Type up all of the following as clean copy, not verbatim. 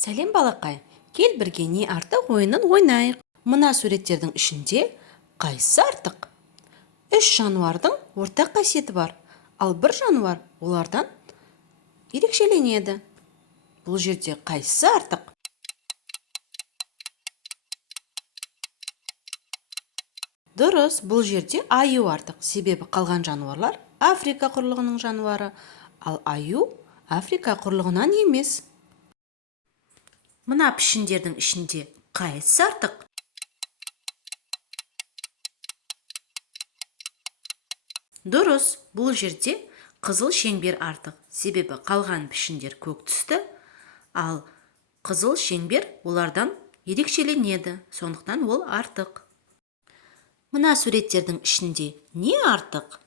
Сәлем балақай, кел бірге не артық ойынын ойнайық. Мына суреттердің ішінде қайсысы артық? Үш жануардың ортақ қасиеті бар, ал бір жануар олардан ерекшеленеді. Бұл жерде қайсысы артық? Дұрыс, бұл жерде аю артық. Себебі қалған жануарлар Африка құрлығының жануары, ал аю Африка құрлығынан емес. Мына пішіндердің ішінде қайсысы артық? Дұрыс, бұл жерде қызыл шеңбер артық. Себебі қалған пішіндер көк түсті, ал қызыл шеңбер олардан ерекшеленеді. Сондықтан ол артық. Мына суреттердің ішінде не артық?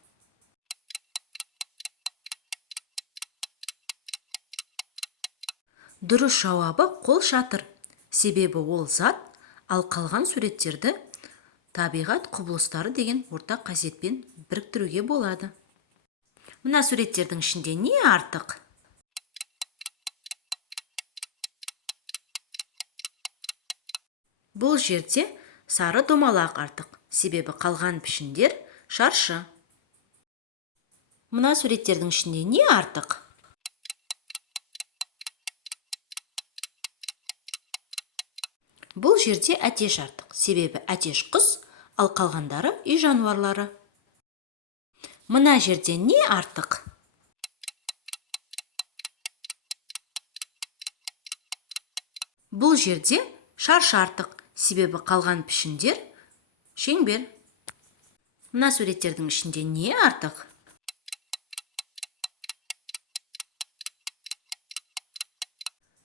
Дұрыс жауабы қол шатыр. Себебі ол зат, ал қалған суреттерді табиғат құбылыстары деген ортақ қасиетпен біріктіруге болады. Мына суреттердің ішінде не артық? Бұл жерде сары домалақ артық. Себебі қалған пішіндер шаршы. Мына суреттердің ішінде не артық? Бұл жерде әтеш артық. Себебі әтеш құс, ал қалғандары үй жануарлары. Мына жерде не артық? Бұл жерде шаршы артық. Себебі қалған пішіндер шеңбер. Мына суреттердің ішінде не артық?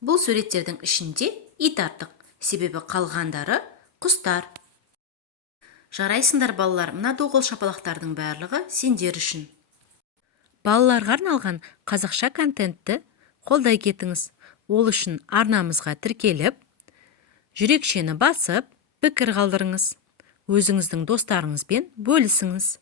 Бұл суреттердің ішінде ит артық. Себебі қалғандары құстар. Жарайсыңдар балалар, мына доғыл шапалақтардың барлығы сендер үшін. Балаларға арналған қазақша контентті қолдай кетіңіз. Ол үшін арнамызға тіркеліп, жүрекшені басып, пікір қалдырыңыз. Өзіңіздің достарыңызбен бөлісіңіз.